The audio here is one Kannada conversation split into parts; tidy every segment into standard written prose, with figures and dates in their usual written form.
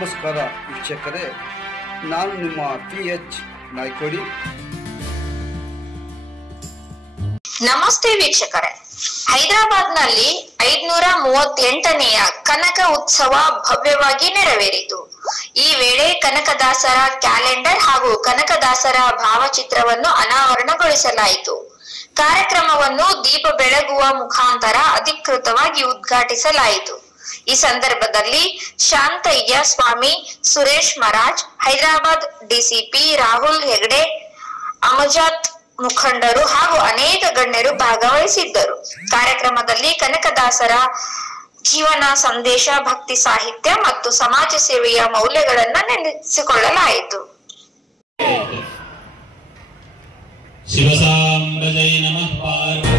ನಮಸ್ಕಾರ ವೀಕ್ಷಕರೇ, ನಾನು ನಿಮ್ಮ PH ನಾಯ್ಕೋಡಿ. ನಮಸ್ತೆ ವೀಕ್ಷಕರೇ, ಹೈದರಾಬಾದ್ನಲ್ಲಿ 538ನೆಯ ಕನಕ ಉತ್ಸವ ಭವ್ಯವಾಗಿ ನೆರವೇರಿತು. ಈ ವೇಳೆ ಕನಕದಾಸರ ಕ್ಯಾಲೆಂಡರ್ ಹಾಗೂ ಕನಕದಾಸರ ಭಾವಚಿತ್ರವನ್ನು ಅನಾವರಣಗೊಳಿಸಲಾಯಿತು. ಕಾರ್ಯಕ್ರಮವನ್ನು ದೀಪ ಬೆಳಗುವ ಮುಖಾಂತರ ಅಧಿಕೃತವಾಗಿ ಉದ್ಘಾಟಿಸಲಾಯಿತು. ಈ ಸಂದರ್ಭದಲ್ಲಿ ಶಾಂತಯ್ಯ ಸ್ವಾಮಿ, ಸುರೇಶ್ ಮರಾಜ್, ಹೈದರಾಬಾದ್ ಡಿಸಿಪಿ ರಾಹುಲ್ ಹೆಗ್ಡೆ, ಅಮಜಾತ್ ಮುಖಂಡರು ಹಾಗೂ ಅನೇಕ ಗಣ್ಯರು ಭಾಗವಹಿಸಿದ್ದರು. ಕಾರ್ಯಕ್ರಮದಲ್ಲಿ ಕನಕದಾಸರ ಜೀವನ ಸಂದೇಶ, ಭಕ್ತಿ ಸಾಹಿತ್ಯ ಮತ್ತು ಸಮಾಜ ಸೇವೆಯ ಮೌಲ್ಯಗಳನ್ನು ನೆನೆಸಿಕೊಳ್ಳಲಾಯಿತು. ಶಿವಸಾಂಬಜೈ ನಮಃ ಪಾರ್ವತಿ.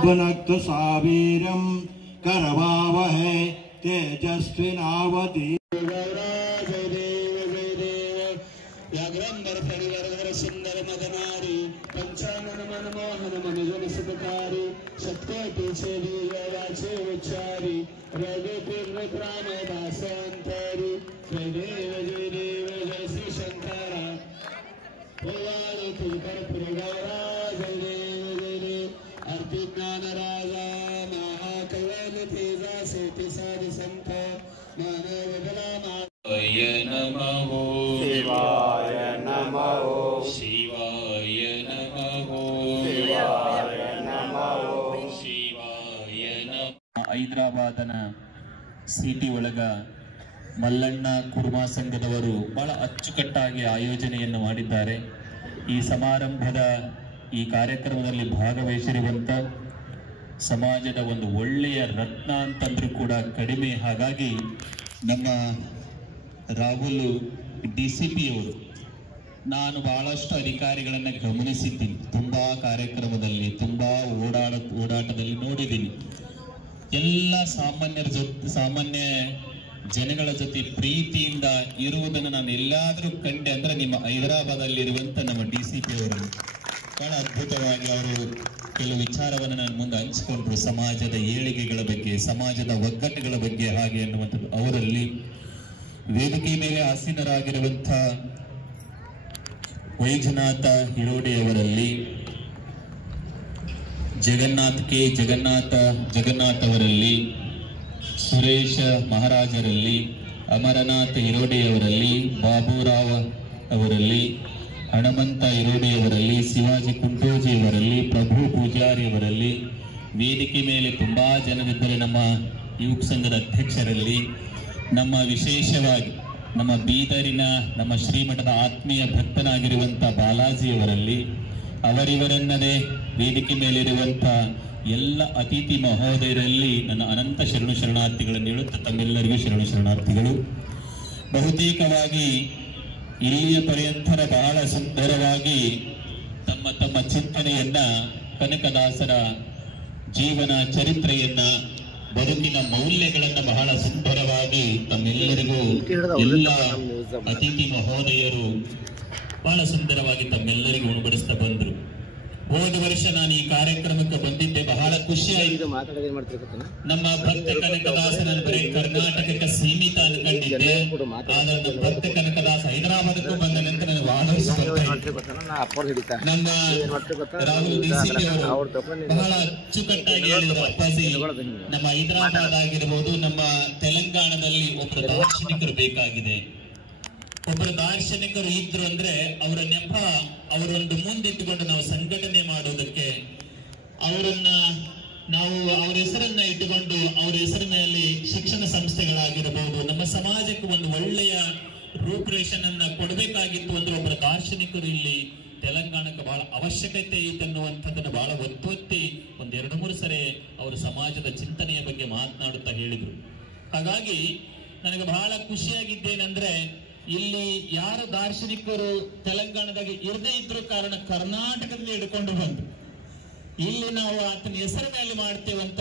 भुनक्तु सावीरं करवावहै तेजस्विनावति. सुंदर मदनारी पंचानन मनमोहन मनुजन सुखकारी सत्य पीछे वाचे उच्चारी रवि पूर्ण प्राण दासंतरी जय देव जय श्री शंकरा भगवान तुलकर पुरगौरा जय देव अर्ति ज्ञान राजा महाकवन तेजा से तिसारी संत मानव गला नमो शिवाय नमो शिवाय नमो शिवाय नमो ಶಿವಾಯ ನಮಃ. ಹೈದರಾಬಾದನ ಸಿಟಿ ಒಳಗ ಮಲ್ಲಣ್ಣ ಕುರ್ಮಾ ಸಂಘದವರು ಬಹಳ ಅಚ್ಚುಕಟ್ಟಾಗಿ ಆಯೋಜನೆಯನ್ನು ಮಾಡಿದ್ದಾರೆ. ಈ ಸಮಾರಂಭದ ಈ ಕಾರ್ಯಕ್ರಮದಲ್ಲಿ ಭಾಗವಹಿಸಿರುವಂತ ಸಮಾಜದ ಒಂದು ಒಳ್ಳೆಯ ರತ್ನ ಅಂತಂದ್ರೂ ಕೂಡ ಕಡಿಮೆ. ಹಾಗಾಗಿ ನಮ್ಮ ರಾಹುಲ್ DCP ಅವರು, ನಾನು ಬಹಳಷ್ಟು ಅಧಿಕಾರಿಗಳನ್ನು ಗಮನಿಸಿದ್ದೀನಿ, ತುಂಬಾ ಕಾರ್ಯಕ್ರಮದಲ್ಲಿ ತುಂಬಾ ಓಡಾಟದಲ್ಲಿ ನೋಡಿದ್ದೀನಿ. ಎಲ್ಲ ಸಾಮಾನ್ಯ ಜನಗಳ ಜೊತೆ ಪ್ರೀತಿಯಿಂದ ಇರುವುದನ್ನು ನಾನು ಎಲ್ಲಾದರೂ ಕಂಡೆ ಅಂದ್ರೆ ನಿಮ್ಮ ಹೈದರಾಬಾದಲ್ಲಿರುವಂತ ನಮ್ಮ DCP ಅವರು ಬಹಳ ಅದ್ಭುತವಾಗಿ ಅವರು ಕೆಲವು ವಿಚಾರವನ್ನು ನಾನು ಮುಂದೆ ಹಂಚಿಕೊಂಡ್ರು. ಸಮಾಜದ ಏಳಿಗೆಗಳ ಬಗ್ಗೆ, ಸಮಾಜದ ಒಗ್ಗಟ್ಟುಗಳ ಬಗ್ಗೆ ಹಾಗೆ ಅನ್ನುವಂಥದ್ದು. ಅವರಲ್ಲಿ ವೇದಿಕೆ ಮೇಲೆ ಆಸೀನರಾಗಿರುವಂಥ ವೈಜನಾಥ ಹಿರೋಡೆಯವರಲ್ಲಿ, ಜಗನ್ನಾಥ್ ಅವರಲ್ಲಿ, ಸುರೇಶ ಮಹಾರಾಜರಲ್ಲಿ, ಅಮರನಾಥ್ ಹಿರೋಡೆಯವರಲ್ಲಿ, ಬಾಬುರಾವ್ ಅವರಲ್ಲಿ, ಹಣಮಂತ ಹಿರೋಡೆಯವರಲ್ಲಿ, ಶಿವಾಜಿ ಕುಂಟೋಜಿಯವರಲ್ಲಿ, ಪ್ರಭು ಪೂಜಾರಿಯವರಲ್ಲಿ, ವೇದಿಕೆ ಮೇಲೆ ತುಂಬಾ ಜನರಿದ್ದರೆ ನಮ್ಮ ಯುವಕ ಸಂಘದ ಅಧ್ಯಕ್ಷರಲ್ಲಿ, ನಮ್ಮ ವಿಶೇಷವಾಗಿ ನಮ್ಮ ಬೀದರಿನ ನಮ್ಮ ಶ್ರೀಮಠದ ಆತ್ಮೀಯ ಭಕ್ತನಾಗಿರುವಂಥ ಬಾಲಾಜಿಯವರಲ್ಲಿ, ಅವರಿವರನ್ನದೇ ವೇದಿಕೆ ಮೇಲಿರುವಂಥ ಎಲ್ಲ ಅತಿಥಿ ಮಹೋದಯರಲ್ಲಿ ನನ್ನ ಅನಂತ ಶರಣಾರ್ಥಿಗಳನ್ನು ಹೇಳುತ್ತಾ ತಮ್ಮೆಲ್ಲರಿಗೂ ಶರಣಾರ್ಥಿಗಳು. ಬಹುತೇಕವಾಗಿ ಇಲ್ಲಿಯ ಪರ್ಯಂತರ ಬಹಳ ಸುಂದರವಾಗಿ ತಮ್ಮ ಚಿಂತನೆಯನ್ನ, ಕನಕದಾಸರ ಜೀವನ ಚರಿತ್ರೆಯನ್ನ, ಬದುಕಿನ ಮೌಲ್ಯಗಳನ್ನ ಬಹಳ ಸುಂದರವಾಗಿ ತಮ್ಮೆಲ್ಲರಿಗೂ ಎಲ್ಲ ಅತಿಥಿ ಮಹೋದಯರು ಬಹಳ ಸುಂದರವಾಗಿ ತಮ್ಮೆಲ್ಲರಿಗೂ ಉಣಬಡಿಸ್ತಾ ಬಂದ್ರು. ಹೋದ ವರ್ಷ ನಾನು ಈ ಕಾರ್ಯಕ್ರಮಕ್ಕೆ ಬಂದಿದ್ದೆ, ಬಹಳ ಖುಷಿಯಾಯಿತು. ನಮ್ಮ ಭಕ್ತ ಕನಕದಾಸನ ಬರೀ ಕರ್ನಾಟಕಕ್ಕೆ ಸೀಮಿತ ಅನ್ಕೊಂಡಿದ್ದೆ, ಆದ್ರೆ ನಮ್ಮ ಭಕ್ತ ಕನಕದಾಸ ಹೈದರಾಬಾದಕ್ಕೂ ಬಂದ ನಂತರ ನನಗೆ ನಮ್ಮ ರಾಹುಲ್ DCP ಅವರು ಬಹಳ ಅಚ್ಚುಕಟ್ಟಾಗಿ ಹೇಳಿದ್ರು. ಅಪ್ಪಾಜಿ, ನಮ್ಮ ಹೈದರಾಬಾದ್ ಆಗಿರ್ಬೋದು, ನಮ್ಮ ತೆಲಂಗಾಣದಲ್ಲಿ ಒಬ್ಬರು ದಾರ್ಶನಿಕರು ಬೇಕಾಗಿದೆ. ಒಬ್ಬರು ದಾರ್ಶನಿಕರು ಇದ್ರು ಅಂದ್ರೆ ಅವರ ನೆಪ ಅವರೊಂದು ಮುಂದಿಟ್ಟುಕೊಂಡು ನಾವು ಸಂಘಟನೆ ಮಾಡೋದಕ್ಕೆ, ನಾವು ಅವರ ಹೆಸರನ್ನ ಇಟ್ಟುಕೊಂಡು ಅವರ ಹೆಸರಿನಲ್ಲಿ ಶಿಕ್ಷಣ ಸಂಸ್ಥೆಗಳಾಗಿರಬಹುದು, ನಮ್ಮ ಸಮಾಜಕ್ಕೆ ಒಂದು ಒಳ್ಳೆಯ ರೂಪರೇಷನನ್ನ ಕೊಡಬೇಕಾಗಿತ್ತು ಅಂದ್ರೆ ಒಬ್ಬರ ದಾರ್ಶನಿಕರು ಇಲ್ಲಿ ತೆಲಂಗಾಣಕ್ಕೆ ಬಹಳ ಅವಶ್ಯಕತೆ ಇತ್ತನ್ನುವಂಥದ್ದನ್ನು ಬಹಳ ಒತ್ತೊತ್ತಿ 2-3 ಸರಿ ಅವರು ಸಮಾಜದ ಚಿಂತನೆಯ ಬಗ್ಗೆ ಮಾತನಾಡುತ್ತಾ ಹೇಳಿದ್ರು. ಹಾಗಾಗಿ ನನಗೆ ಬಹಳ ಖುಷಿಯಾಗಿದ್ದೇನೆಂದ್ರೆ, ಇಲ್ಲಿ ಯಾರು ದಾರ್ಶನಿಕರು ತೆಲಂಗಾಣದಾಗ ಇರದೇ ಇದ್ರು ಕಾರಣ ಕರ್ನಾಟಕದಲ್ಲಿ ಹಿಡ್ಕೊಂಡು ಬಂದ್ರು. ಇಲ್ಲಿ ನಾವು ಆತನ ಹೆಸರ ಮೇಲೆ ಮಾಡ್ತೇವಂತ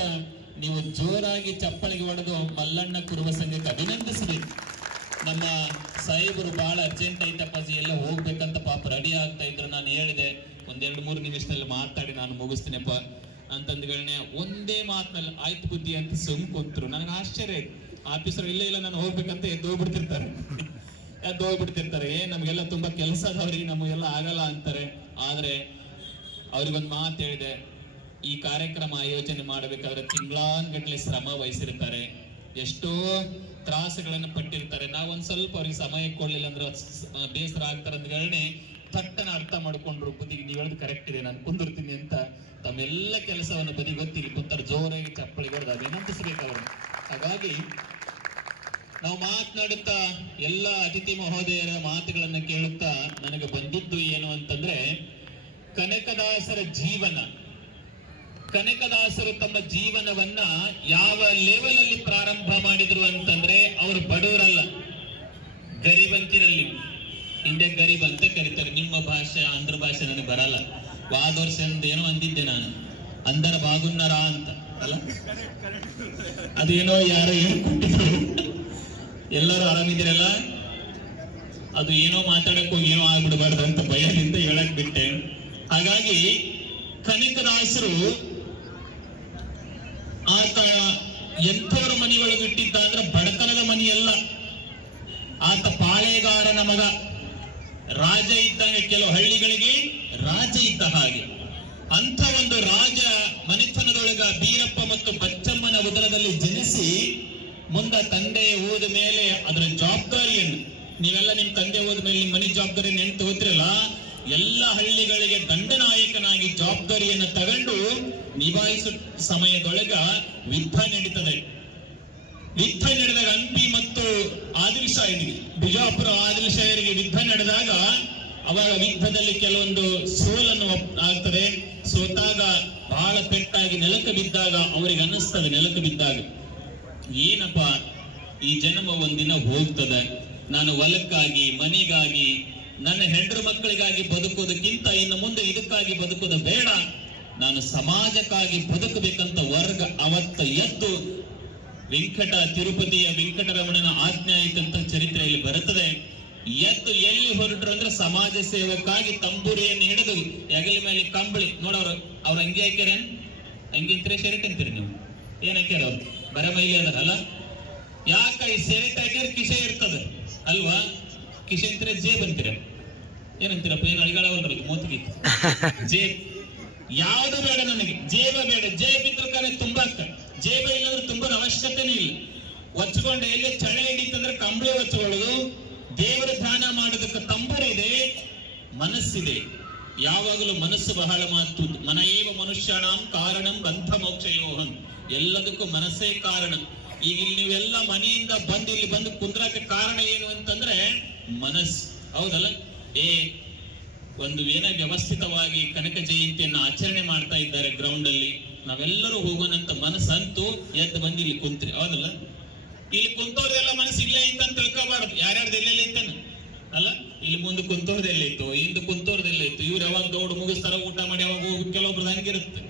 ನೀವು ಜೋರಾಗಿ ಚಪ್ಪಳಿಗೆ ಹೊಡೆದು ಮಲ್ಲಣ್ಣ ಕುರುಬ ಸಂಘಕ್ಕೆ ಅಭಿನಂದಿಸಬೇಕು. ನಮ್ಮ ಸಾಹೇಬರು ಬಹಳ ಅರ್ಜೆಂಟ್ ಐತಪ್ಪಾಜಿ ಎಲ್ಲ ಹೋಗ್ಬೇಕಂತ ಪಾಪ ರೆಡಿ ಆಗ್ತಾ ಇದ್ರು. ನಾನು ಹೇಳಿದೆ 1-2-3 ನಿಮಿಷದಲ್ಲಿ ಮಾತಾಡಿ ನಾನು ಮುಗಿಸ್ತೀನಪ್ಪ ಅಂತಂದ್ಗಳನ್ನೇ ಒಂದೇ ಮಾತಿನಲ್ಲಿ ಆಯ್ತು ಬುದ್ಧಿ ಅಂತ ಸುಮ್ ಕುಂತ್ರು. ನನಗೆ ಆಶ್ಚರ್ಯ ಆಫೀಸರ್ ಇಲ್ಲ ನಾನು ಹೋಗ್ಬೇಕಂತ ಎದ್ದು ಹೋಗ್ಬಿಡ್ತಿರ್ತಾರೆ. ನಮ್ಗೆಲ್ಲ ತುಂಬಾ ಕೆಲಸ ಅದವ್ರಿಗೆ ನಮಗೆಲ್ಲ ಆಗಲ್ಲ ಅಂತಾರೆ. ಆದ್ರೆ ಅವ್ರಿಗೊಂದು ಮಾತು ಹೇಳಿದೆ, ಈ ಕಾರ್ಯಕ್ರಮ ಆಯೋಜನೆ ಮಾಡಬೇಕಾದ್ರೆ ತಿಂಗಳಾನ್ಗಟ್ಲೆ ಶ್ರಮ ವಹಿಸಿರ್ತಾರೆ, ಎಷ್ಟೋ ತ್ರಾಸಗಳನ್ನು ಪಟ್ಟಿರ್ತಾರೆ. ನಾವೊಂದ್ ಸ್ವಲ್ಪ ಅವ್ರಿಗೆ ಸಮಯ ಕೊಡ್ಲಿಲ್ಲ ಅಂದ್ರೆ ಬೇಸರ ಆಗ್ತಾರೆ ಅಂದ್ಗಳೇ ತಟ್ಟನ ಅರ್ಥ ಮಾಡ್ಕೊಂಡ್ರು. ಬುದ್ಧಿಗೆ ನೀವು ಹೇಳೋದು ಕರೆಕ್ಟ್ ಇದೆ, ನಾನು ಕುಂದಿರ್ತೀನಿ ಅಂತ ತಮ್ಮೆಲ್ಲ ಕೆಲಸವನ್ನು ಬದಿ ಗೊತ್ತಿಲ್ಲ ಕುಂತಾರೆ ಜೋರಾಗಿ ಚಪ್ಪಳಿಗೆ ಹೊಡೆದು ಅಭಿನಂದಿಸಬೇಕು ಅವ್ರನ್ನ. ಹಾಗಾಗಿ ನಾವು ಮಾತನಾಡುತ್ತಾ ಎಲ್ಲ ಅತಿಥಿ ಮಹೋದಯರ ಮಾತುಗಳನ್ನ ಕೇಳುತ್ತಾ ನನಗೆ ಬಂದಿದ್ದು ಏನು ಅಂತಂದ್ರೆ, ಕನಕದಾಸರ ಜೀವನ. ಕನಕದಾಸರು ತಮ್ಮ ಜೀವನವನ್ನ ಯಾವ ಲೆವೆಲ್ ಅಲ್ಲಿ ಪ್ರಾರಂಭ ಮಾಡಿದ್ರು ಅಂತಂದ್ರೆ, ಅವರು ಬಡವರಲ್ಲ, ಗರಿಬಂತಿನಲ್ಲಿ. ಹಿಂದೆ ಗರೀಬ್ ಅಂತ ಕರೀತಾರೆ. ನಿಮ್ಮ ಭಾಷೆ ಆಂಧ್ರ ಭಾಷೆ ನನಗೆ ಬರಲ್ಲ. ವಾದ ವರ್ಷ ಏನೋ ಅಂದಿದ್ದೆ ನಾನು, ಅಂದರ ಬಾಗುನ್ನರ ಅಂತ ಅಲ್ಲ, ಅದೇನೋ ಯಾರೋ ಹೇಳ್ಕೊಟ್ಟಿದ್ರು. ಎಲ್ಲರೂ ಆರಾಮಿದ್ದೀರಲ್ಲ, ಅದು ಏನೋ ಮಾತಾಡಕ್ ಹೋಗಿ ಏನೋ ಆಗ್ಬಿಡ್ಬಾರ್ದು ಅಂತ ಭಯದಿಂದ ಹೇಳಕ್ ಬಿಟ್ಟೆ. ಹಾಗಾಗಿ ಕನಕದಾಸರು ಆತ ಎಂಥವರ ಮನೆಯೊಳಗೆ ಇಟ್ಟಿದ್ದ ಅಂದ್ರೆ ಬಡತನದ ಮನೆಯಲ್ಲ. ಆತ ಪಾಳೆಗಾರನ ಮಗ, ರಾಜ ಇದ್ದಂಗೆ, ಕೆಲವು ಹಳ್ಳಿಗಳಿಗೆ ರಾಜ ಇದ್ದ ಹಾಗೆ. ಅಂಥ ಒಂದು ರಾಜ ಮನೆತನದೊಳಗ ಬೀರಪ್ಪ ಮತ್ತು ಬಚ್ಚಮ್ಮನ ಉದರದಲ್ಲಿ ಜನಿಸಿ ಮುಂದೆ ತಂದೆ ಹೋದ ಮೇಲೆ ಅದರ ಜವಾಬ್ದಾರಿಯನ್ನು, ನೀವೆಲ್ಲ ನಿಮ್ ತಂದೆ ಹೋದ ಮೇಲೆ ನಿಮ್ ಮನೆ ಜವಾಬ್ದಾರಿ ನೆನ್ತು ಹೋದ್ರಲ್ಲ, ಎಲ್ಲ ಹಳ್ಳಿಗಳಿಗೆ ದಂಡನಾಯಕನಾಗಿ ಜವಾಬ್ದಾರಿಯನ್ನು ತಗೊಂಡು ನಿಭಾಯಿಸುವ ಸಮಯದೊಳಗ ಯುದ್ಧ ನಡೀತದೆ. ಯುದ್ಧ ನಡೆದಾಗ ಹಂಪಿ ಮತ್ತು ಆದಿಲ್ ಶಾಹರಿಗೆ, ಬಿಜಾಪುರ ಆದಿಲ್ ಶಾಹರಿಗೆ ಯುದ್ಧ ನಡೆದಾಗ ಅವಾಗ ಯುದ್ಧದಲ್ಲಿ ಕೆಲವೊಂದು ಸೋಲನ್ನು ಆಗ್ತದೆ. ಸೋತಾಗ ಬಹಳ ಪೆಟ್ಟಾಗಿ ನೆಲಕ್ಕೆ ಬಿದ್ದಾಗ ಅವರಿಗೆ ಅನ್ನಿಸ್ತದೆ, ನೆಲಕ್ಕೆ ಬಿದ್ದಾಗ ಏನಪ್ಪ ಈ ಜನ್ಮ ಒಂದಿನ ಹೋಗ್ತದೆ, ನಾನು ಹೊಲಕ್ಕಾಗಿ ಮನೆಗಾಗಿ ನನ್ನ ಹೆಂಡ್ರು ಮಕ್ಕಳಿಗಾಗಿ ಬದುಕೋದಕ್ಕಿಂತ ಇನ್ನು ಮುಂದೆ ಇದಕ್ಕಾಗಿ ಬದುಕೋದು ಬೇಡ, ನಾನು ಸಮಾಜಕ್ಕಾಗಿ ಬದುಕಬೇಕಂತ ವರ್ಗ ಅವತ್ತ ಎದ್ದು ತಿರುಪತಿಯ ವೆಂಕಟರಮಣನ ಆಜ್ಞೆ ಆಯ್ತಂತ ಚರಿತ್ರೆಯಲ್ಲಿ ಬರುತ್ತದೆ. ಎದ್ದು ಎಲ್ಲಿ ಹೊರಟ್ರು ಅಂದ್ರೆ ಸಮಾಜ ಸೇವಕ್ಕಾಗಿ ತಂಬೂರಿಯನ್ನು ಹಿಡಿದು ಹೆಗಲ ಮೇಲೆ ಕಂಬಳಿ ನೋಡವ್ರು. ಅವ್ರ ಅಂಗಿ ಹಾಕ್ಯಾರ, ಅಂಗಿಂತ್ರೆ ಶರ್ಟ್ ಅಂತೀರಿ ನೀವು, ಏನ್ ಹಾಕ್ಯಾರ ಅವ್ರು? ಬರ ಮೈಲಿ ಅದಾರಲ್ಲ, ಯಾಕ ಈ ಶರ್ಟ್ ಹಾಕ್ಯಾರ ಕಿಸೆ ಇರ್ತದ ಅಲ್ವಾ? ಕಿಸೆ ಅಂತೀರ ಜೇಬ್ ಅಂತೀರ, ಏನಂತೀರಪ್ಪ? ಏನು ಅಳಿಗಾಳವಲ್ರಿ ಮೂತಿಗೆ ಜೇಬ್. ಯಾವುದು ಬೇಡ ನನಗೆ, ಜೇಬ ಬೇಡ. ಜೇಬ್ ಇದ್ರ ಕಾರಣ ತುಂಬಾಕ, ಜೇಬ ಇಲ್ಲಂದ್ರೆ ತುಂಬದ ಅವಶ್ಯಕತೆನೇ ಇಲ್ಲ. ಒಚ್ಕೊಂಡು ಎಲ್ಲಿ ಚಳಿ ಹಿಡಿತಂದ್ರೆ ಕಂಬಳಿ ಒಚ್ಕೊಳ್ಳೋದು, ದೇವರ ಧ್ಯಾನ ಮಾಡೋದಕ್ಕೆ ತಂಬೂರಿದೆ, ಮನಸ್ಸಿದೆ. ಯಾವಾಗಲೂ ಮನಸ್ಸು ಬಹಳ ಮಾತು. ಮನಏವ ಮನುಷ್ಯನಾಂ ಕಾರಣಂ ಬಂಧ ಮೋಕ್ಷಯೋಹಂ, ಎಲ್ಲದಕ್ಕೂ ಮನಸ್ಸೇ ಕಾರಣ. ಈಗ ಇಲ್ಲಿ ನೀವೆಲ್ಲ ಮನೆಯಿಂದ ಬಂದು ಇಲ್ಲಿ ಬಂದು ಕುಂದ್ರಕ್ಕೆ ಕಾರಣ ಏನು ಅಂತಂದ್ರೆ ಮನಸ್ಸು, ಹೌದಲ್ಲ? ಒಂದು ಏನ ವ್ಯವಸ್ಥಿತವಾಗಿ ಕನಕ ಜಯಂತಿಯನ್ನು ಆಚರಣೆ ಮಾಡ್ತಾ ಇದ್ದಾರೆ ಗ್ರೌಂಡ್ ಅಲ್ಲಿ, ನಾವೆಲ್ಲರೂ ಹೋಗೋಣಂತ ಮನಸ್ಸಂತೂ ಎದ್ದು ಬಂದು ಇಲ್ಲಿ ಕುಂತ್ರಿ, ಹೌದಲ್ಲ? ಇಲ್ಲಿ ಕುಂತವ್ರದೆಲ್ಲ ಮನಸ್ಸು ಇಲ್ಲೇ ಇತ್ತಂತ ತಿಳ್ಕೋಬಾರ್ದು. ಯಾರ್ಯಾರ್ದು ಎಲ್ಲೆಲ್ಲ ಇತ್ತಾನ ಅಲ್ಲ? ಇಲ್ಲಿ ಮುಂದೆ ಕುಂತವ್ರದೆಲ್ಲ ಇತ್ತು, ಹಿಂದೆ ಕುಂತವ್ರದೆಲ್ಲ ಇತ್ತು. ಇವ್ರು ಯಾವಾಗ ದೌಡ್ ಮುಗಿಸ್ತಾರ, ಊಟ ಮಾಡಿ ಯಾವಾಗ ಹೋಗಿ, ಕೆಲವೊಬ್ರದ್ದು ಹಂಗಿರುತ್ತೆ.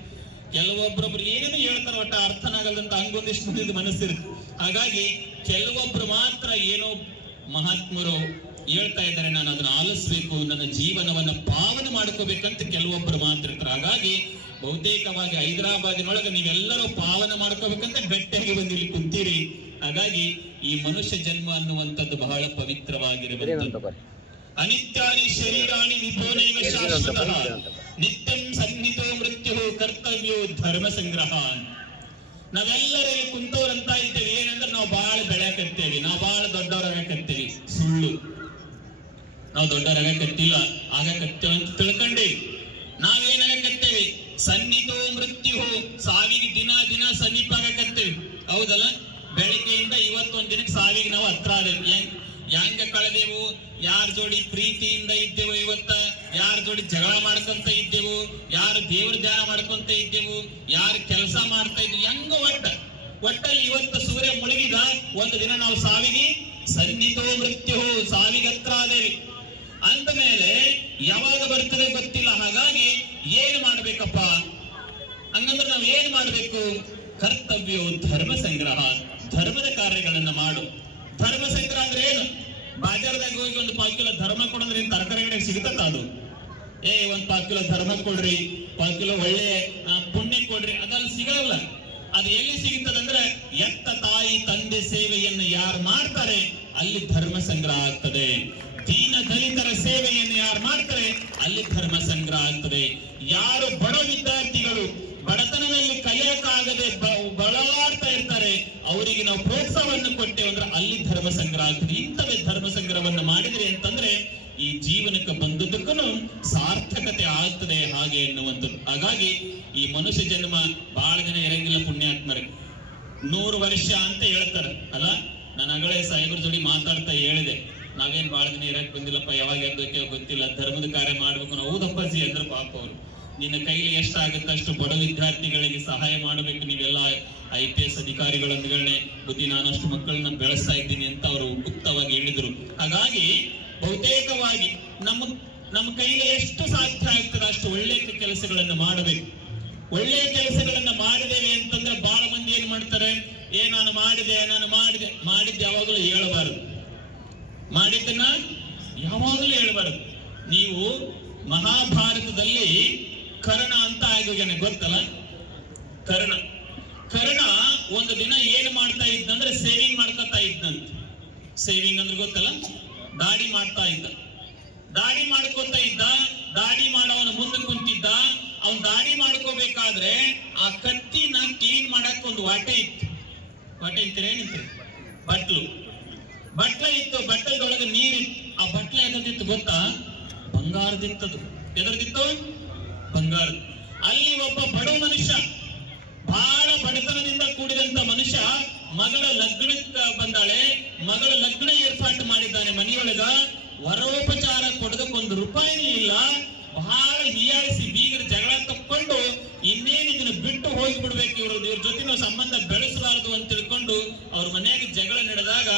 ಕೆಲವೊಬ್ಬರೊಬ್ರು ಏನೇನು ಹೇಳ್ತಾರ ಒಟ್ಟ ಅರ್ಥನಾಗಲ್ಲಂತ ಹಂಗೊಂದಿಷ್ಟು ಮಂದಿ ಮನಸ್ಸಿರುತ್ತೆ. ಹಾಗಾಗಿ ಕೆಲವೊಬ್ರು ಮಾತ್ರ ಏನೋ ಮಹಾತ್ಮರು ಹೇಳ್ತಾ ಇದ್ದಾರೆ, ನಾನು ಅದನ್ನ ಆಲಿಸ್ಬೇಕು, ನನ್ನ ಜೀವನವನ್ನ ಪಾವನ ಮಾಡ್ಕೋಬೇಕಂತ ಕೆಲವೊಬ್ರು ಮಾತ್ರ ಇರ್ತಾರೆ. ಹಾಗಾಗಿ ಬಹುತೇಕವಾಗಿ ಹೈದರಾಬಾದಿನೊಳಗೆ ನೀವೆಲ್ಲರೂ ಪಾವನ ಮಾಡ್ಕೋಬೇಕಂತ ಗಟ್ಟಿಯಾಗಿ ಬಂದು ಇಲ್ಲಿ ಕುಂತೀರಿ. ಹಾಗಾಗಿ ಈ ಮನುಷ್ಯ ಜನ್ಮ ಅನ್ನುವಂಥದ್ದು ಬಹಳ ಪವಿತ್ರವಾಗಿರಬೇಕು. ಅನಿತ್ಯಾನಿ ಶರೀರಾಣಿ ವಿಭೋನೈವ ಶಾಶ್ವತಃ ನಿತ್ಯಂ ಸನ್ನಿಹಿತೋ ಮೃತ್ಯು ಕರ್ತವ್ಯೋ ಧರ್ಮ ಸಂಗ್ರಹ. ನಾವೆಲ್ಲರೂ ಕುಂತವ್ರಂತ ಇದ್ದೇವೆ ಏನಂದ್ರೆ ನಾವು ಬಹಳ ಬೆಳೆಯಕತ್ತೇವಿ, ನಾವು ಬಹಳ ದೊಡ್ಡವರಾಗಕತ್ತೇವಿ. ಸುಳ್ಳು, ನಾವು ದೊಡ್ಡವರಾಗಕತ್ತಿಲ್ಲ, ಆಗಕತ್ತೇವೆ ಅಂತ ತಿಳ್ಕೊಂಡೇವಿ. ನಾವೇನಾಗಕತ್ತೇವಿ? ಸನ್ನಿಹಿತೋ ಮೃತ್ಯು, ಸಾವಿಗೆ ದಿನ ದಿನ ಸಮೀಪ ಆಗಕತ್ತೇವಿ, ಹೌದಲ್ಲ? ಬೆಳಿಗ್ಗೆಯಿಂದ ಇವತ್ತೊಂದ್ ದಿನಕ್ಕೆ ಸಾವಿಗೆ ನಾವು ಹತ್ರ ಆದೇವು. ಹೆಂಗ ಕಳೆದೆವು? ಯಾರ ಜೋಡಿ ಪ್ರೀತಿಯಿಂದ ಇದ್ದೆವು, ಇವತ್ತ ಯಾರ ಜೋಡಿ ಜಗಳ ಮಾಡ್ಕೊಂತ ಇದ್ದೆವು, ಯಾರು ದೇವ್ರ ಧ್ಯಾನ ಮಾಡ್ಕೊಂತ ಇದ್ದೆವು, ಯಾರು ಕೆಲಸ ಮಾಡ್ತಾ ಇದ್ವಿ, ಹೆಂಗ ಒಟ್ಟಲ್ಲಿ ಇವತ್ತು ಸೂರ್ಯ ಮುಳುಗಿದ ಒಂದು ದಿನ ನಾವು ಸಾವಿಗೆ ಸನ್ನಿಹಿತೋ ಮೃತ್ಯು, ಸಾವಿಗೆ ಹತ್ರ ಆದೇವಿ. ಅಂದ ಮೇಲೆ ಯಾವಾಗ ಬರ್ತದೆ ಗೊತ್ತಿಲ್ಲ. ಹಾಗಾಗಿ ಏನ್ ಮಾಡ್ಬೇಕಪ್ಪ? ಹಂಗಂದ್ರೆ ನಾವ್ ಏನ್ ಮಾಡ್ಬೇಕು? ಕರ್ತವ್ಯವು ಧರ್ಮ ಸಂಗ್ರಹ, ಧರ್ಮದ ಕಾರ್ಯಗಳನ್ನ ಮಾಡು. ಧರ್ಮ ಸಂಗ್ರಹ ಅಂದ್ರೆ ಏನು? ಬಾಜಾರದಾಗ ಹೋಗಿ 1 ಪಾವು ಕಿಲೋ ಧರ್ಮ ಕೊಡಂದ್ರೆ ತರಕಾರಿ ಕಡೆ ಸಿಗುತ್ತ ಅದು? 1 ಪಾವು ಕಿಲೋ ಧರ್ಮ ಕೊಡ್ರಿ, 1 ಪಾವು ಕಿಲೋ ಒಳ್ಳೆ ಪುಣ್ಯ ಕೊಡ್ರಿ, ಅದಲ್ಲಿ ಸಿಗಲ್ಲ. ಅದು ಎಲ್ಲಿ ಸಿಗುತ್ತದಂದ್ರೆ ಎತ್ತ ತಾಯಿ ತಂದೆ ಸೇವೆಯನ್ನು ಯಾರು ಮಾಡ್ತಾರೆ ಅಲ್ಲಿ ಧರ್ಮ ಸಂಗ್ರಹ ಆಗ್ತದೆ. ದೀನ ದಲಿತರ ಸೇವೆಯನ್ನು ಯಾರು ಮಾಡ್ತಾರೆ ಅಲ್ಲಿ ಧರ್ಮ ಸಂಗ್ರಹ ಆಗ್ತದೆ. ಯಾರು ಬಡ ವಿದ್ಯಾರ್ಥಿಗಳು ಬಡತನದಲ್ಲಿ ಕಲಿಯಕ್ಕಾಗದೆ ಬಳಲಾಡ್ತಾ ಇರ್ತಾರೆ ಅವರಿಗೆ ನಾವು ಪ್ರೋತ್ಸಾಹವನ್ನು ಕೊಟ್ಟೇವೆ ಅಂದ್ರೆ ಅಲ್ಲಿ ಧರ್ಮ ಸಂಗ್ರಹ ಆಗ್ತದೆ. ಇಂಥವೇ ಧರ್ಮ ಸಂಗ್ರಹವನ್ನು ಮಾಡಿದ್ರಿ ಅಂತಂದ್ರೆ ಈ ಜೀವನಕ್ಕೆ ಬಂದದ್ದಕ್ಕೂ ಸಾರ್ಥಕತೆ ಆಗ್ತದೆ ಹಾಗೆ ಎನ್ನುವಂಥದ್ದು. ಹಾಗಾಗಿ ಈ ಮನುಷ್ಯ ಜನ್ಮ ಬಹಳ ಜನ ಇರಂಗಿಲ್ಲ ಪುಣ್ಯಾತ್ಮರಿಗೆ. 100 ವರ್ಷ ಅಂತ ಹೇಳ್ತಾರೆ ಅಲ್ಲ. ನಾನು ಅಗಳೇ ಸಾಹೇಬ್ರ ಜೋಡಿ ಮಾತಾಡ್ತಾ ಹೇಳಿದೆ, ನಾವೇನ್ ಬಹಳ ದಿನ ಇರಕ್ ಬಂದಿಲ್ಲಪ್ಪ, ಯಾವಾಗ ಎದ್ದಕ್ಕೆ ಗೊತ್ತಿಲ್ಲ, ಧರ್ಮದ ಕಾರ್ಯ ಮಾಡ್ಬೇಕು. ನಾವು ಹೌದಪ್ಪಾಜಿ ಅಂದ್ರೆ ಪಾಪ ಅವರು, ನಿನ್ನ ಕೈಲಿ ಎಷ್ಟಾಗುತ್ತೆ ಅಷ್ಟು ಬಡ ವಿದ್ಯಾರ್ಥಿಗಳಿಗೆ ಸಹಾಯ ಮಾಡಬೇಕು. ನೀವೆಲ್ಲ IPS ಅಧಿಕಾರಿಗಳೊಂದಿಗೆ ಬುದ್ಧಿ, ನಾನಷ್ಟು ಮಕ್ಕಳನ್ನ ಬೆಳೆಸ್ತಾ ಇದ್ದೀನಿ ಅಂತ ಅವರು ಗುಪ್ತವಾಗಿ ಹೇಳಿದ್ರು. ಹಾಗಾಗಿ ಬಹುತೇಕವಾಗಿ ನಮ್ಮ ಕೈಲಿ ಎಷ್ಟು ಸಾಧ್ಯ ಆಗ್ತದೆ ಅಷ್ಟು ಒಳ್ಳೆಯ ಕೆಲಸಗಳನ್ನು ಮಾಡಬೇಕು. ಒಳ್ಳೆಯ ಕೆಲಸಗಳನ್ನ ಮಾಡಿದ್ದೇವೆ ಅಂತಂದ್ರೆ ಬಹಳ ಮಂದಿ ಏನ್ ಮಾಡ್ತಾರೆ, ನಾನು ಮಾಡಿದ್ದೆ ಯಾವಾಗಲೂ ಹೇಳಬಾರದು. ಮಾಡಿದ್ದನ್ನ ಯಾವಾಗಲೂ ಹೇಳಬಾರದು. ನೀವು ಮಹಾಭಾರತದಲ್ಲಿ ಕರ್ಣ ಅಂತ ಆಗೋಗ್ಯಾನೆ, ಗೊತ್ತಲ್ಲ? ಕರ್ಣ ಒಂದು ದಿನ ಏನ್ ಮಾಡ್ತಾ ಇದ್ದಂದ್ರೆ ಸೇವಿಂಗ್ ಮಾಡ್ಕೊತಾ ಇದ್ದಂತೆ. ಸೇವಿಂಗ್ ಅಂದ್ರೆ ಗೊತ್ತಲ್ಲ, ದಾಡಿ ಮಾಡ್ತಾ ಇದ್ದ. ದಾಡಿ ಮಾಡ್ಕೋತಾ ಇದ್ದ. ದಾಡಿ ಮಾಡವನ ಮುಂದೆ ಕುಂತಿದ್ದ. ಅವನ್ ದಾಡಿ ಮಾಡ್ಕೋಬೇಕಾದ್ರೆ ಆ ಕತ್ತಿನ ಕ್ಲೀನ್ ಮಾಡಕ್ ಒಂದು ವಾಟೆ ಇತ್ತು. ವಾಟೆ ಇರ್ತೀರ ಏನಿರ್ತೀರಿ? ಬಟ್ಲ ಇತ್ತು. ಬಟ್ಟಲದೊಳಗೆ ನೀರಿತ್ತು. ಆ ಬಟ್ಲ ಎದರ್ದಿತ್ತು ಗೊತ್ತಾ? ಬಂಗಾರದಿತ್ತದು. ಎದರ್ದಿತ್ತು? ಬಂಗಾರ. ಅಲ್ಲಿ ಒಬ್ಬ ಬಡ ಮನುಷ್ಯ, ಬಹಳ ಬಡತನದಿಂದ ಕೂಡಿದಂತ ಮನುಷ್ಯ, ಮಗಳ ಲಗ್ನಕ್ಕೆ ಬಂದಾಳೆ. ಮಗಳ ಲಗ್ನ ಏರ್ಪಾಟು ಮಾಡಿದ್ದಾನೆ ಮನೆಯೊಳಗ. ವರೋಪಚಾರ ಕೊಡೋದಕ್ಕೊಂದು ರೂಪಾಯಿನೂ ಇಲ್ಲ. ಬಹಳ ಹೀಯಾಳಿಸಿ ಬೀಗರ ಜಗಳ ತಕ್ಕೊಂಡು ಇನ್ನೇನು ಇದನ್ನ ಬಿಟ್ಟು ಹೋಗಿ ಬಿಡ್ಬೇಕು, ಇವ್ರ ಜೊತೆ ನಾವು ಸಂಬಂಧ ಬೆಳೆಸಬಾರದು ಅಂತ ತಿಳ್ಕೊಂಡು ಅವ್ರ ಮನೆಯಾಗ ಜಗಳ ನಡೆದಾಗ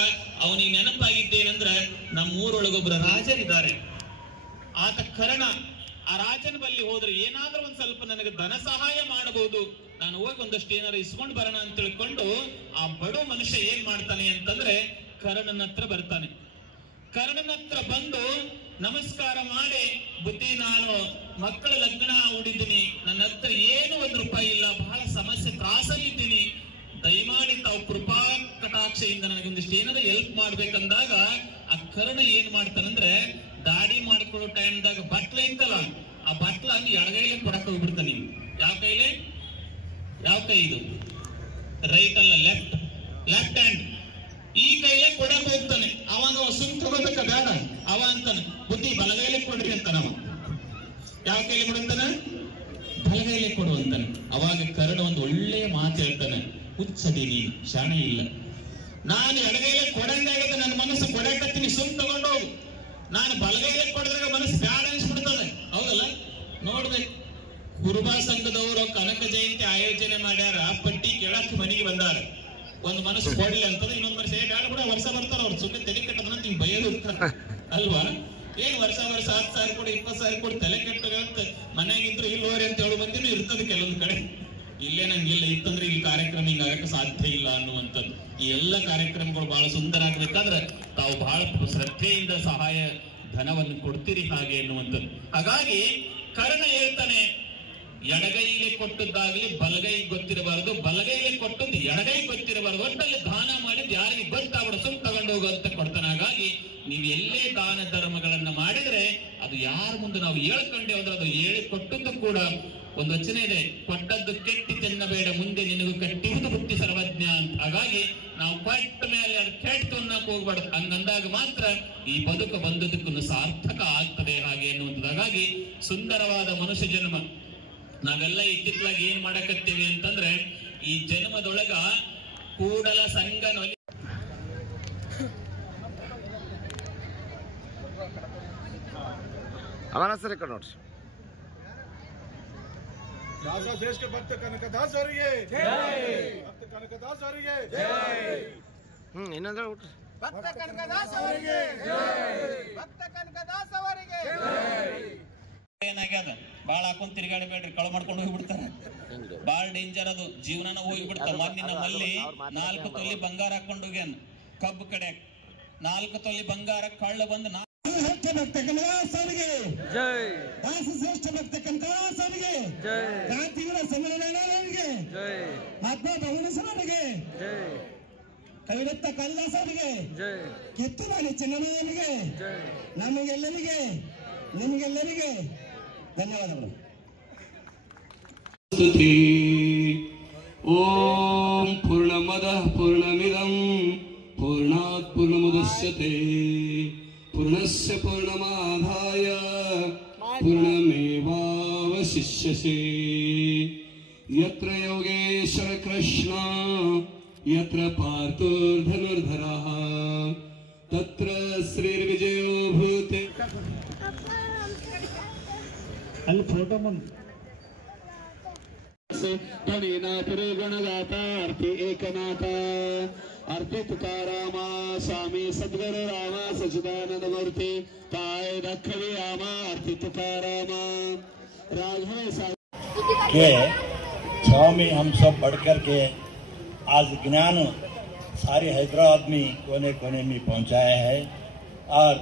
ಅವನಿಗೆ ನೆನಪಾಗಿದ್ದೇನೆಂದ್ರೆ ನಮ್ಮ ಊರೊಳಗೊಬ್ಬರ ರಾಜರಿದ್ದಾರೆ. ಆತ ಕರ್ಣ. ಆ ರಾಜನ ಬಳಿ ಹೋದ್ರೆ ಏನಾದ್ರೂ ಒಂದ್ ಸ್ವಲ್ಪ ನನಗೆ ಧನ ಸಹಾಯ ಮಾಡಬಹುದು, ನಾನು ಹೋಗಿ ಒಂದಷ್ಟು ಏನಾರು ಇಸ್ಕೊಂಡು ಬರೋಣ ಅಂತ ತಿಳ್ಕೊಂಡು ಆ ಬಡ ಮನುಷ್ಯ ಏನ್ ಮಾಡ್ತಾನೆ ಅಂತಂದ್ರೆ ಕರ್ಣನ ಹತ್ರ ಬರ್ತಾನೆ. ಕರ್ಣನ ಹತ್ರ ಬಂದು ನಮಸ್ಕಾರ ಮಾಡಿ, ಬುದ್ಧಿ, ನಾನು ಮಕ್ಕಳ ಲಗ್ನ ಉಡಿದ್ದೀನಿ, ನನ್ನ ಹತ್ರ ಏನು 1 ರೂಪಾಯಿ ಇಲ್ಲ, ಬಹಳ ಸಮಸ್ಯೆ ತ್ರಾಸಲ್ಲಿದ್ದೀನಿ, ದಯಮಾಡಿ ತಾವು ಕೃಪಾ ಕಟಾಕ್ಷೆಯಿಂದ ನನಗೊಂದಿಷ್ಟು ಏನಾದ್ರು ಹೆಲ್ಪ್ ಮಾಡ್ಬೇಕಂದಾಗ ಆ ಕರ್ಣ ಏನ್ ಮಾಡ್ತಾನಂದ್ರೆ ದಾಡಿ ಮಾಡ್ಕೊಳ್ಳೋ ಟೈಮ್ದಾಗ ಬಟ್ಲ ಇತ್ತಲ್ಲ, ಆ ಬಟ್ಲ ಅಲ್ಲಿ ಎಡಗೈಲೆ ಕೊಡಕ್ ಹೋಗ್ಬಿಡ್ತಾನೆ. ಯಾವ ಕೈ ಇದು? ರೈಟ್ ಅಲ್ಲ, ಲೆಫ್ಟ್ ಹ್ಯಾಂಡ್. ಈ ಕೈಲೇ ಕೊಡಕ್ ಹೋಗ್ತಾನೆ. ಅವಾಗ ಸುಮ್ ತಗೋಬೇಕ ಬೇಡ, ಅವ ಅಂತಾನೆ ಬುದ್ಧಿ ಬಲಗೈಲೆ ಕೊಡ್ರಿ ಅಂತಾನ. ಯಾವ ಕೈಲಿ ಕೊಡುತ್ತಾನ? ಬಲಗೈಲೆ ಕೊಡು ಅಂತಾನೆ. ಅವಾಗ ಕರ್ಣ ಒಂದು ಒಳ್ಳೆಯ ಮಾತು ಹೇಳ್ತಾನೆ, ಹುಚ್ಚದಿ ನೀನು, ಶಾಣೆ ಇಲ್ಲ. ನಾನು ಎಡಗೈಲೆ ಕೊಡಂಗಾಗದ, ನನ್ನ ಮನಸ್ಸು ಕೊಡಕತ್ತೀನಿ, ಸುಮ್ ತಗೊಂಡೋಗು. ನಾನು ಬಲಗೈಲೆ ಕೊಡಿದಾಗ ಮನಸ್ಸು ಬ್ಯಾಡ ಅನಿಸ್ಬಿಡ್ತದೆ, ಹೌದಲ್ಲ? ನೋಡ್ಬೇಕು, ಕುರುಬಾ ಸಂಘದವರು ಕನಕ ಜಯಂತಿ ಆಯೋಜನೆ ಮಾಡ್ಯಾರ. ಪಟ್ಟಿ ಕೇಳಕ್ ಮನೆಗೆ ಬಂದಾರ. ಒಂದು ಮನಸ್ಸು ಕೊಡ್ಲಿ ಅಂತದ, ಇನ್ನೊಂದು ಮನಸ್ಸು ಬ್ಯಾಡ ಬಿಡ, ವರ್ಷ ಬರ್ತಾರ ಅವ್ರು, ಸುಮ್ಮನೆ ತಲೆ ಕೆಟ್ಟದಂತ ಹಿಂಗ್ ಬೈಯೋದು ಇರ್ತಾರ ಅಲ್ವಾ? ಏನ್ ವರ್ಷ 10,000 ಕೊಡಿ 20,000 ಕೊಡಿ ತಲೆ ಕೆಟ್ಟದ ಅಂತ ಮನೆಯಾಗಿದ್ರು ಇಲ್ಲೋರಿ ಅಂತ ಹೇಳೋ ಮಂದಿನೂ ಇರ್ತದೆ ಕೆಲವೊಂದ್ ಕಡೆ. ಇಲ್ಲೇ ನಂಗಿಲ್ಲ ಇತ್ತಂದ್ರೆ ಈ ಕಾರ್ಯಕ್ರಮ ಹಿಂಗಾಗಕ್ಕೆ ಸಾಧ್ಯ ಇಲ್ಲ ಅನ್ನುವಂಥದ್ದು. ಈ ಎಲ್ಲ ಕಾರ್ಯಕ್ರಮಗಳು ಬಹಳ ಸುಂದರ ಆಗ್ಬೇಕಾದ್ರೆ ತಾವು ಬಹಳ ಶ್ರದ್ಧೆಯಿಂದ ಸಹಾಯ ಧನವನ್ನು ಕೊಡ್ತೀರಿ ಹಾಗೆ ಎನ್ನುವಂಥದ್ದು. ಹಾಗಾಗಿ ಕರ್ಣ ಹೇಳ್ತಾನೆ, ಎಡಗೈಲಿ ಕೊಟ್ಟದ್ದಾಗ್ಲಿ ಬಲಗೈ ಗೊತ್ತಿರಬಾರದು, ಬಲಗೈಲಿ ಕೊಟ್ಟದ್ದು ಎಡಗೈ ಗೊತ್ತಿರಬಾರದು, ಒಟ್ಟಲ್ಲಿ ದಾನ ಮಾಡಿದ್ ಯಾರಿಗೆ ಗೊತ್ತಾಗ್ಬಿಡ, ಸುಮ್ ತಗೊಂಡೋಗು ಅಂತ ಕೊಡ್ತಾನೆ. ಹಾಗಾಗಿ ನೀವು ಎಲ್ಲೇ ದಾನ ಧರ್ಮಗಳನ್ನ ಮಾಡಿದ್ರೆ ಅದು ಯಾರ ಮುಂದೆ ನಾವು ಹೇಳ್ಕೊಂಡೆ ಹೋದ್ರೆ ಅದು ಹೇಳಿ ಕೊಟ್ಟದ್ದು ಕೂಡ ಒಂದು ವಚನ ಇದೆ, ಕೊಟ್ಟದ್ದು ಕೆಟ್ಟಿ ತಿನ್ನಬೇಡ, ಮುಂದೆ ನಿನಗೂ ಕಟ್ಟಿಹುದು ಬುತ್ತಿ ಸರ್ವಜ್ಞ ಅಂತ. ಹಾಗಾಗಿ ನಾವು ಕೊಟ್ಟ ಮೇಲೆ ಅದು ಕೆಟ್ಟು ಅನ್ನಕ್ ಹೋಗ್ಬಾರ್ದು. ಹಂಗಂದಾಗ ಮಾತ್ರ ಈ ಬದುಕು ಬಂದದಕ್ಕೂ ಸಾರ್ಥಕ ಆಗ್ತದೆ ಹಾಗೆ ಎನ್ನುವಂಥದ್ದು. ಹಾಗಾಗಿ ಸುಂದರವಾದ ಮನುಷ್ಯ ಜನ್ಮ ನಾವೆಲ್ಲ ಇತ್ತಿತ್ತಲಾಗಿ ಏನ್ ಮಾಡಕತ್ತೀವಿ ಅಂತಂದ್ರೆ ಈ ಜನ್ಮದೊಳಗ ಕೂಡಲ ಸಂಗನಲ್ಲಿ ಅವನ ಸರಿ ನೋಡ್ರಿ. ದೇಶಕ್ಕೆ ಭಕ್ತ ಕನಕದಾಸ್ ಅವರಿಗೆ ಭಕ್ತ ಕನಕದಾಸ್ ಅವರಿಗೆ ಇನ್ನೊಂದ್ರೆ ಭಕ್ತ ಕನಕದಾಸ್ ಅವರಿಗೆ ಭಕ್ತ ಕನಕದಾಸ್ ಅವರಿಗೆ ಏನಾಗ್ಯದ ಬಾಳ ಹಾಕೊಂಡ್ ತಿರ್ಗಾಡಬೇಡ್ರಿ, ಕಳು ಮಾಡ್ಕೊಂಡು ಹೋಗ್ಬಿಡ್ತಾರ. ಬಾಳ ಡೇಂಜರ್ ಅದು, ಜೀವನನ ಹೋಗ್ಬಿಡ್ತಾವ. ಮೊನ್ನೆ ನಮ್ಮಲ್ಲಿ 4 ತೊಲಿ ಬಂಗಾರ ಹಾಕೊಂಡು ಹೋಗ್ಯಾನ ಕಬ್ಬು ಕಡೆ. 4 ತೊಲಿ ಬಂಗಾರ ಕಳ್ಳ ಬಂದು ಶ್ರೇಷ್ಠ ಭಕ್ತ ಕನಕದಾಸರಿಗೆ ಜೈ, ದಾಸ ಶ್ರೇಷ್ಠ ಭಕ್ತ ಕನಕದಾಸರಿಗೆ ಜೈ, ಕ್ರಾಂತಿವೀರ ಸಮರನಾರಾಯಣರಿಗೆ ಜೈ, ಮಹಾತ್ಮ ಭಗವನೇಶ್ವರರಿಗೆ ಜೈ, ಕವಿರತ್ನ ಕಾಳಿದಾಸರಿಗೆ ಜೈ, ಕಿತ್ತೂರಾಣಿ ಚೆನ್ನಮ್ಮನಿಗೆ ಜೈ, ನಮಗೆಲ್ಲರಿಗೆ ನಿಮಗೆಲ್ಲರಿಗೆ ಧನ್ಯವಾದಗಳು. ಓಂ ಪೂರ್ಣಮದಃ ಪೂರ್ಣಮಿದಂ ಪೂರ್ಣಾತ್ ಪೂರ್ಣಮುದಚ್ಯತೆ ಪೂರ್ಣಸ್ಯ ಪೂರ್ಣಮಾದಾಯ ಪೂರ್ಣಮೇವಾವಶಿಷ್ಯತೆ. ಯತ್ರ ಯೋಗೇಶ್ವರ ಕೃಷ್ಣ ಯತ್ರ ಪಾರ್ಥೋ ಧನುರ್ಧರಃ ತತ್ರ ಶ್ರೀರ್ವಿಜಯೋ ಭೂತೆ. ಅಲ್ಲಿ ಫೋಟೋ ಮುಂದೆ ತ್ವಮೇನಾಥ ಗಣದಾತ ಆರ್ತಿ ಏಕನಾಥ आरती तुकाराम स्वामी सद्गुरु राम सच्चिदानंद मूर्ति काय रखवे आमा आरती तुकाराम राघव के स्वामी हम सब बढ़कर के आज ज्ञान सारे हैदराबाद में कोने कोने में पहुंचाया है और